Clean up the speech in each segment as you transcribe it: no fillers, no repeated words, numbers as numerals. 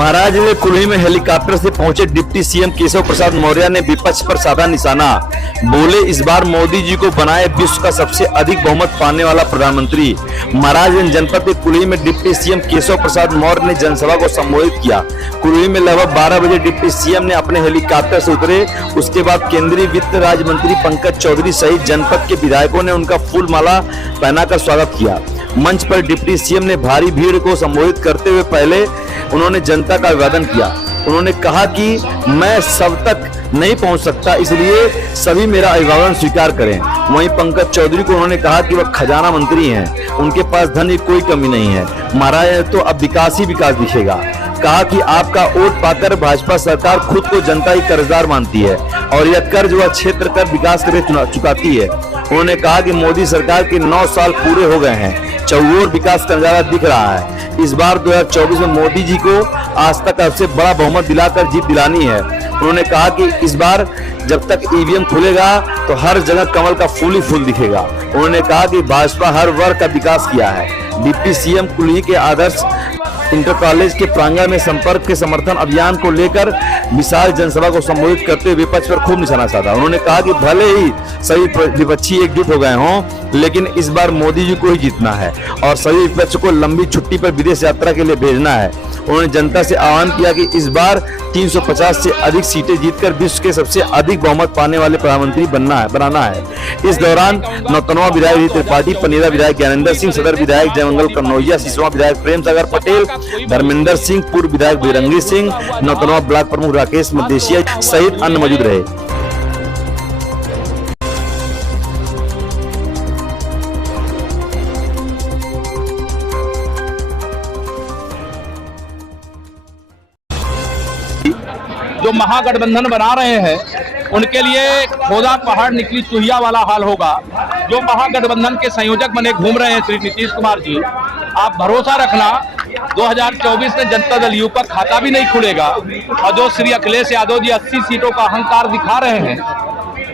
महाराजगंज कुल्ही में हेलीकॉप्टर से पहुंचे डिप्टी सीएम केशव प्रसाद मौर्य ने विपक्ष पर साधा निशाना। बोले, इस बार मोदी जी को बनाए विश्व का सबसे अधिक बहुमत पाने वाला प्रधानमंत्री। महाराजगंज जनपद के कुल्ही में डिप्टी सीएम केशव प्रसाद मौर्य ने जनसभा को संबोधित किया। कुल्ही में लगभग 12 बजे डिप्टी सीएम ने अपने हेलीकॉप्टर से उतरे। उसके बाद केंद्रीय वित्त राज्य मंत्री पंकज चौधरी सहित जनपद के विधायकों ने उनका फूल माला पहनाकर स्वागत किया। मंच पर डिप्टी सीएम ने भारी भीड़ को संबोधित करते हुए पहले उन्होंने जनता का अभिवादन किया। उन्होंने कहा कि मैं सब तक नहीं पहुंच सकता, इसलिए सभी मेरा अभिवादन स्वीकार करें। वहीं पंकज चौधरी को उन्होंने कहा कि वह खजाना मंत्री हैं, उनके पास धन की कोई कमी नहीं है, महाराज तो अब विकास ही विकास दिखेगा। कहा कि आपका वोट पाकर भाजपा सरकार खुद को जनता ही कर्जदार मानती है और यह कर्ज वह क्षेत्र कर विकास के लिए चुकाती है। उन्होंने कहा कि मोदी सरकार के 9 साल पूरे हो गए हैं, चौओर विकास का नजारा दिख रहा है। इस बार 2024 में मोदी जी को आज तक सबसे बड़ा बहुमत दिलाकर जीत दिलानी है। उन्होंने कहा कि इस बार जब तक ईवीएम खुलेगा तो हर जगह कमल का फूल ही फूल दिखेगा। उन्होंने कहा कि भाजपा हर वर्ग का विकास किया है। डिप्टी सीएम कुल्ही के आदर्श इंटर कॉलेज के प्रांगण में संपर्क के समर्थन अभियान को लेकर विशाल जनसभा को संबोधित करते हुए विपक्ष पर खूब निशाना साधा। उन्होंने कहा कि भले ही सभी विपक्षी एकजुट हो गए हों, लेकिन इस बार मोदी जी को ही जीतना है और सभी विपक्ष को लंबी छुट्टी पर विदेश यात्रा के लिए भेजना है। उन्होंने जनता से आह्वान किया कि इस बार 350 से अधिक सीटें जीतकर विश्व के सबसे अधिक बहुमत पाने वाले प्रधानमंत्री बनाना है। इस दौरान नौतनवा विधायक त्रिपाठी, पनेरा विधायक ज्ञानेंद्र सिंह, सदर विधायक जयमंगल कन्नौजिया, सिसवा विधायक प्रेम सागर पटेल, धर्मेंद्र सिंह, पूर्व विधायक बिरंगी सिंह, नौतनवा ब्लॉक प्रमुख राकेश मदेशिया सहित अन्य मौजूद रहे। जो महागठबंधन बना रहे हैं उनके लिए खोदा पहाड़ निकली चूहिया वाला हाल होगा। जो महागठबंधन के संयोजक बने घूम रहे हैं श्री नीतीश कुमार जी, आप भरोसा रखना 2024 में जनता दल यू का खाता भी नहीं खुलेगा। और जो श्री अखिलेश यादव जी 80 सीटों का अहंकार दिखा रहे हैं,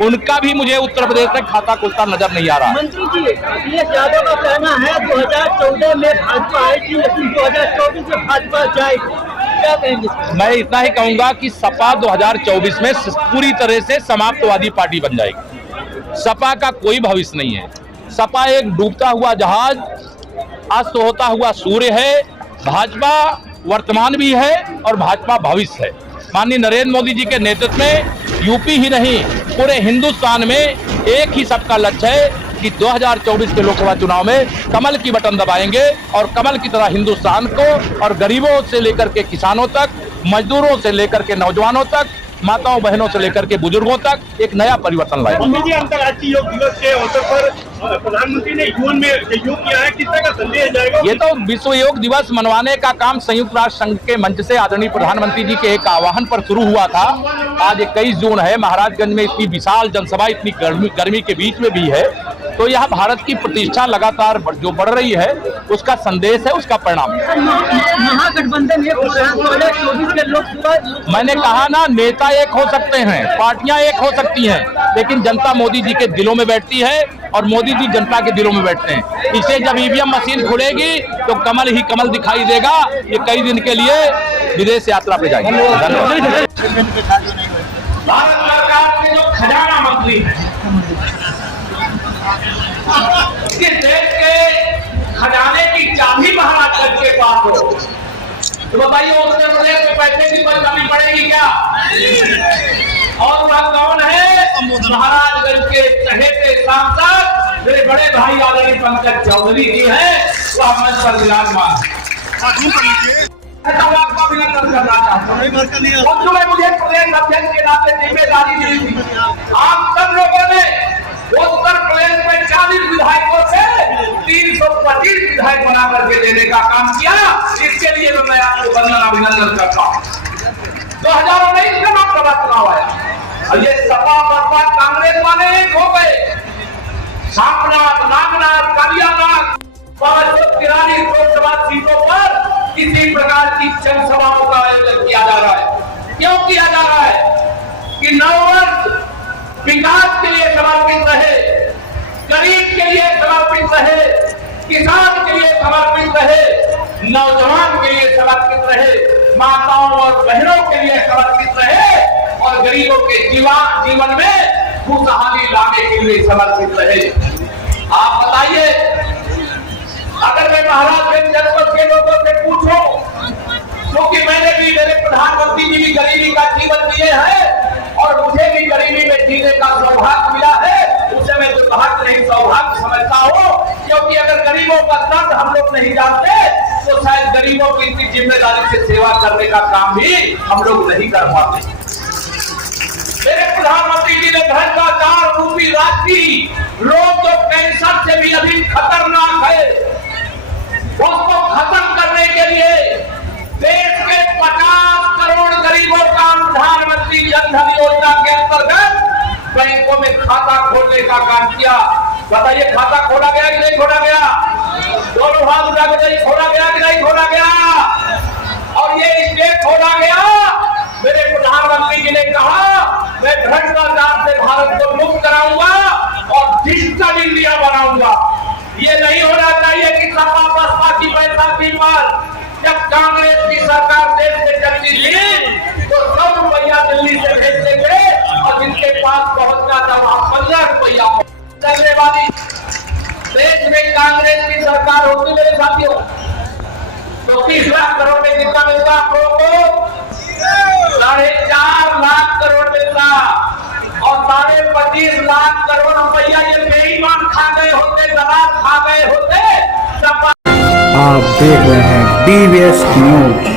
उनका भी मुझे उत्तर प्रदेश में खाता खुलता नजर नहीं आ रहा। मंत्री जी, अखिलेश यादव का कहना है 2014 में भाजपा आई थी, लेकिन 2024 में भाजपा जाएगी। क्या कहेंगे? मैं इतना ही कहूंगा कि सपा 2024 में पूरी तरह से समाप्तवादी पार्टी बन जाएगी। सपा का कोई भविष्य नहीं है। सपा एक डूबता हुआ जहाज, अस्त होता हुआ सूर्य है। भाजपा वर्तमान भी है और भाजपा भविष्य है। माननीय नरेंद्र मोदी जी के नेतृत्व में यूपी ही नहीं पूरे हिंदुस्तान में एक ही सबका लक्ष्य है कि 2024 के लोकसभा चुनाव में कमल की बटन दबाएंगे और कमल की तरह हिंदुस्तान को और गरीबों से लेकर के किसानों तक, मजदूरों से लेकर के नौजवानों तक, माताओं बहनों से लेकर के बुजुर्गों तक एक नया परिवर्तन लाएंगे। अंतर्राष्ट्रीय योग दिवस के अवसर पर प्रधानमंत्री ने योग किया है, किस तरह का संदेश जाएगा? ये तो विश्व योग दिवस मनवाने का काम संयुक्त राष्ट्र संघ के मंच से आदरणीय प्रधानमंत्री जी के एक आह्वान पर शुरू हुआ था। आज 21 जून है। महाराजगंज में इतनी विशाल जनसभा इतनी गर्मी के बीच में भी है, तो यह भारत की प्रतिष्ठा लगातार जो बढ़ रही है उसका संदेश है, उसका परिणाम। महागठबंधन एक हो रहा है 2024 के लोकसभा। मैंने कहा ना, नेता एक हो सकते हैं, पार्टियां एक हो सकती हैं, लेकिन जनता मोदी जी के दिलों में बैठती है और मोदी जी जनता के दिलों में बैठते हैं। इसे जब ईवीएम मशीन खुलेगी तो कमल ही कमल दिखाई देगा। ये कई दिन के लिए विदेश यात्रा पे जाएंगे। भारत सरकार के जो खजाना मंत्री हैं, इस देश के खजाने की चाबी महाराज के पास हो तो बताइए उत्तर प्रदेश में पैसे की कोई कमी पड़ेगी क्या? और वह कौन है? महाराजगंज के चहेते सांसद मेरे बड़े भाई आदरणीय पंकज चौधरी जी हैं, वह मंच पर विराजमान। आपका अभिनंदन करना चाहता हूँ। मुझे प्रदेश अध्यक्ष के नाते जिम्मेदारी दी थी। आप सब लोगों ने उत्तर प्रदेश में 40 विधायकों से 325 विधायक बना करके देने का काम किया। इसके लिए मैं आपको वंदन अभिनंदन करता हूँ। 2019 में लोकसभा चुनाव आया और ये सपा बसपा कांग्रेस वाले एक हो गए। सापनाथ, नागनाथ, कालियानाथ, 543 लोकसभा सीटों पर किसी प्रकार की जनसभाओं का आयोजन किया जा रहा है। क्यों किया जा रहा है? कि 9 वर्ष विकास के लिए समर्पित रहे, गरीब के लिए समर्पित रहे, किसान के लिए समर्पित रहे, नौजवान के लिए समर्पित रहे, माताओं और बहनों के लिए समर्पित रहे और गरीबों के जीवन में खुशहाली लाने के लिए समर्पित रहे। आप बताइए, अगर मैं महाराजगंज जनपद के लोगों से पूछूं, क्योंकि मैंने भी, मेरे प्रधानमंत्री जी भी गरीबी का जीवन जिए हैं और मुझे भी गरीबी में जीने का सौभाग्य मिला है, उसे मैं दुर्भाग्य नहीं सौभाग्य समझता हूँ, क्योंकि अगर गरीबों का दर्द हम लोग नहीं जानते तो शायद गरीबों की इतनी जिम्मेदारी से सेवा करने का काम भी हम लोग नहीं कर पाते। मेरे प्रधानमंत्री जी ने भ्रष्टाचार रूपी राशि, लोग जो कैंसर से भी अधिक खतरनाक है, उसको खत्म करने के लिए देश के 50 करोड़ गरीबों का प्रधानमंत्री जन धन योजना के अंतर्गत बैंकों में खाता खोलने का काम किया। बताइए, खाता खोला गया कि नहीं खोला गया? दोनों हाथ उठा के नहीं खोला गया कि नहीं खोला गया? और ये इसलिए खोला गया, मेरे प्रधानमंत्री जी ने कहा मैं भ्रष्टाचार से भारत को मुक्त कराऊंगा और डिजिटल इंडिया बनाऊंगा। ये नहीं होना चाहिए कि सपा बसपा की बैसाखी पर जब कांग्रेस की सरकार देश में चलती थी तो 100 रुपया दिल्ली से भेजते थे और जिनके पास पहुंचना था वहां 15 रुपया चलने वाली देश में कांग्रेस की सरकार होती मेरे साथियों तो 30 लाख करोड़ में कितना मिलता आप लोगों को? 4.5 लाख करोड़ मिलता और 25 लाख करोड़ रुपया ये बेईमान खा गए होते, दलाल खा गए होते। आप देख रहे हैं DVS न्यूज।